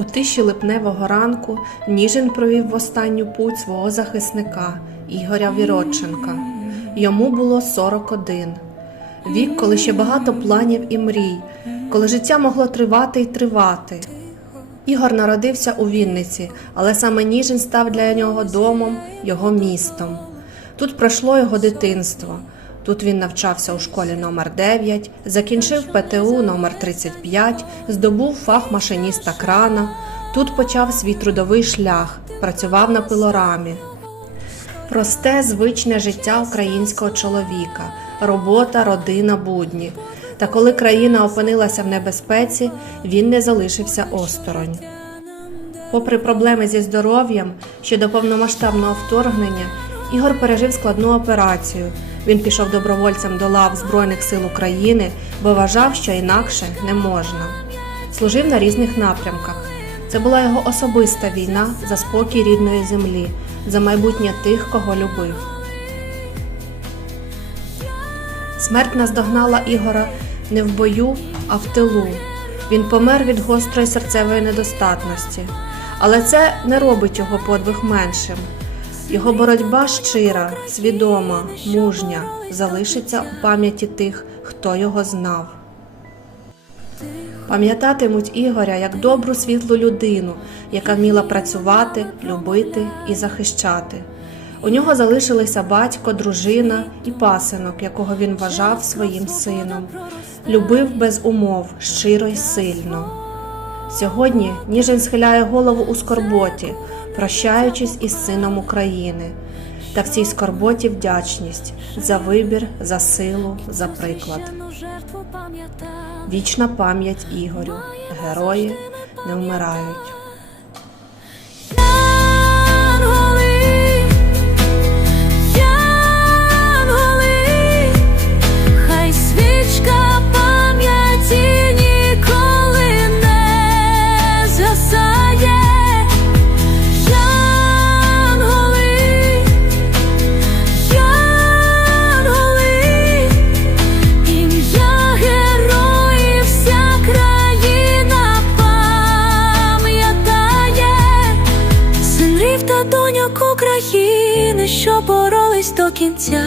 У тиші липневого ранку Ніжин провів в останню путь свого захисника Ігоря Віроченка. Йому було 41. Вік, коли ще багато планів і мрій, коли життя могло тривати й тривати. Ігор народився у Вінниці, але саме Ніжин став для нього домом, його містом. Тут пройшло його дитинство. Тут він навчався у школі номер 9 закінчив ПТУ номер 35 здобув фах машиніста крана. Тут почав свій трудовий шлях, працював на пилорамі. Просте, звичне життя українського чоловіка, робота, родина, будні. Та коли країна опинилася в небезпеці, він не залишився осторонь. Попри проблеми зі здоров'ям щодо повномасштабного вторгнення, Ігор пережив складну операцію. Він пішов добровольцем до лав Збройних сил України, бо вважав, що інакше не можна. Служив на різних напрямках. Це була його особиста війна за спокій рідної землі, за майбутнє тих, кого любив. Смерть наздогнала Ігора не в бою, а в тилу. Він помер від гострої серцевої недостатності, але це не робить його подвиг меншим. Його боротьба щира, свідома, мужня залишиться у пам'яті тих, хто його знав. Пам'ятатимуть Ігоря як добру світлу людину, яка вміла працювати, любити і захищати. У нього залишилися батько, дружина і пасинок, якого він вважав своїм сином. Любив без умов, щиро й сильно. Сьогодні Ніжин схиляє голову у скорботі, прощаючись із сином України. Та в цій скорботі вдячність за вибір, за силу, за приклад. Вічна пам'ять Ігорю. Герої не вмирають. Доньок України, що боролись до кінця.